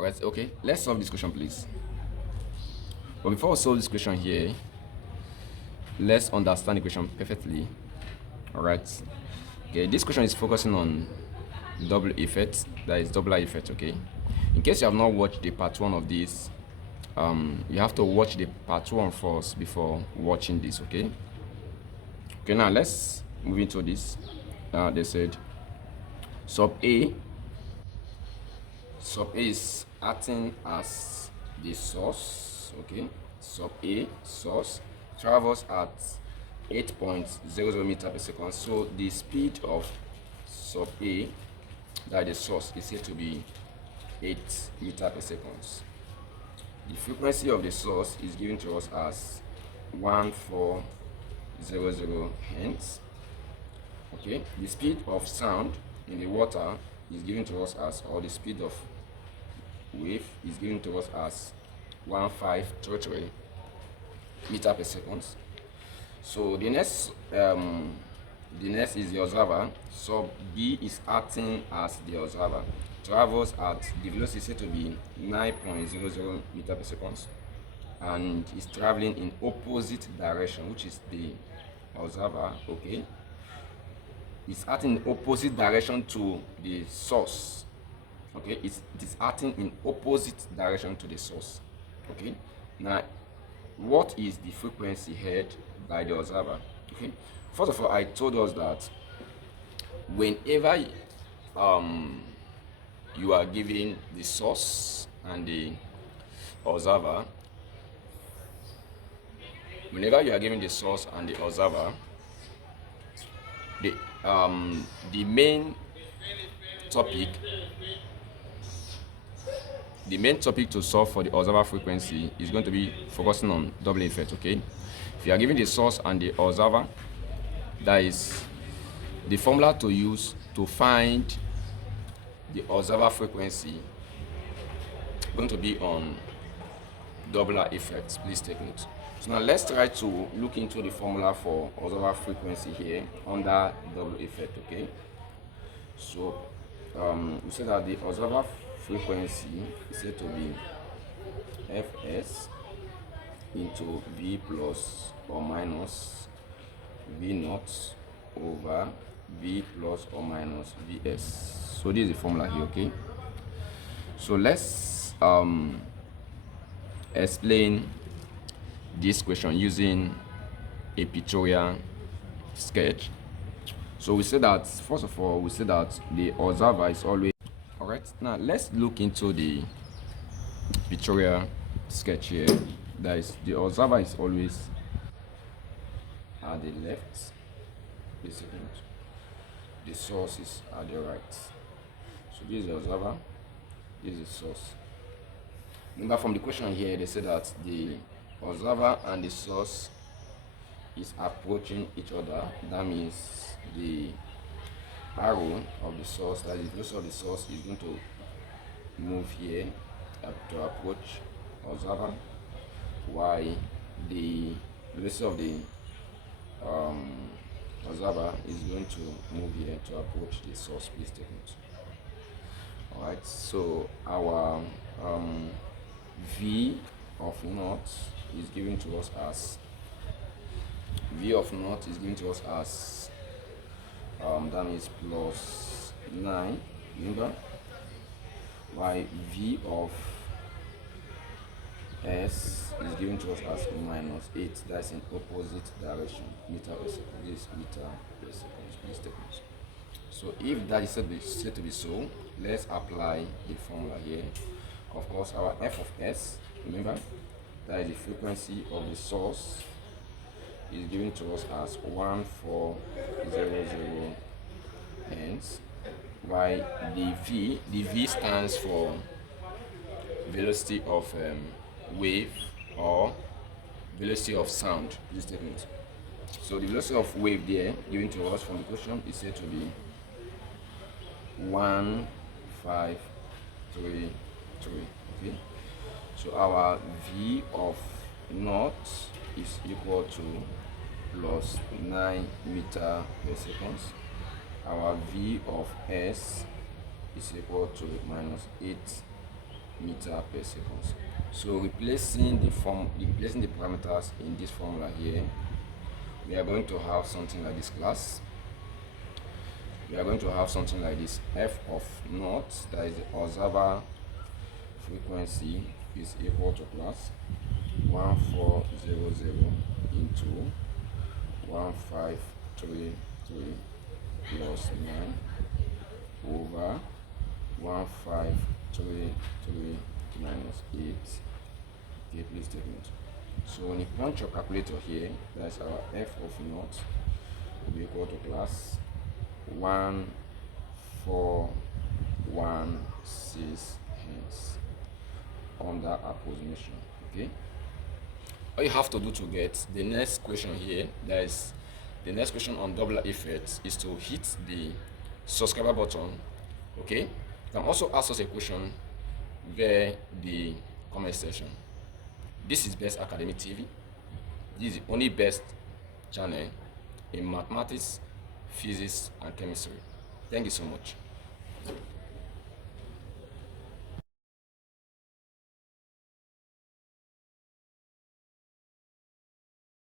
Alright, okay, let's solve this question, please. But before we solve this question here, let's understand the question perfectly. Alright, okay, this question is focusing on double effect, that is Doppler effect. Okay, in case you have not watched the part 1 of this, you have to watch the part 1 first before watching this. Okay, now let's move into this. They said sub A is acting as the source. Okay, sub A source travels at 8.00 meter per second. So the speed of sub A, that is the source, is said to be 8 meter per second. The frequency of the source is given to us as 1400 hertz. Okay, the speed of sound in the water is given to us as, or the speed of wave is given to us as 1533 meter per second. So the next is the observer. Sub B is acting as the observer. Travels at the velocity said to be 9.00 meter per second, and is traveling in opposite direction, which is the observer. Okay, it's acting in opposite direction to the source. Okay, it is acting in opposite direction to the source. Okay, now what is the frequency heard by the observer? Okay, first of all, I told us that whenever you are given the source and the observer, the main topic to solve for the observer frequency is going to be focusing on Doppler effect. Okay, if you are given the source and the observer, that is the formula to use to find the observer frequency going to be on Doppler effect. Please take note. So now let's try to look into the formula for observer frequency here under Doppler effect. Okay, so we said that the observer frequency is said to be Fs into V plus or minus V naught over V plus or minus Vs. So this is the formula here. Okay, so let's explain this question using a pictorial sketch. So we said that, first of all, we said that the observer is always, all right, now let's look into the pictorial sketch here. That is, the observer is always at the left, the source is at the right. So this is the observer, this is the source. Remember from the question here, they say that the observer and the source is approaching each other. That means the arrow of the source, that is the velocity of the source, is going to move here to approach observer, while the velocity of the observer is going to move here to approach the source. Please take note. Alright, so our V of naught is given to us as that means plus 9, remember, while V of S is given to us as minus 8. That's in opposite direction, meter per second. This meter per second. Please take note. So if that is said to be so, let's apply the formula here. Of course, our f of s, remember, that is the frequency of the source, is given to us as 1400 hertz, while the v stands for velocity of wave or velocity of sound. Please take note. So the velocity of wave there given to us from the question is said to be 1533. Okay, so our V of naught is equal to plus 9 meter per second. Our V of S is equal to minus 8 meter per second. So replacing the parameters in this formula here, we are going to have something like this class. We are going to have something like this: f of naught, that is the observer frequency, is equal to plus 1400 into 1533 plus 9 over 1533 minus 8. Okay, please take note. So when you punch your calculator here, that's our f of naught will be equal to plus 1416 hence under approximation. Okay, all you have to do to get the next question here, that is the next question on Doppler effect, is to hit the subscriber button. Okay, you can also ask us a question via the comment section. This is Best Academic TV. This is the only best channel in mathematics, physics, and chemistry. Thank you so much.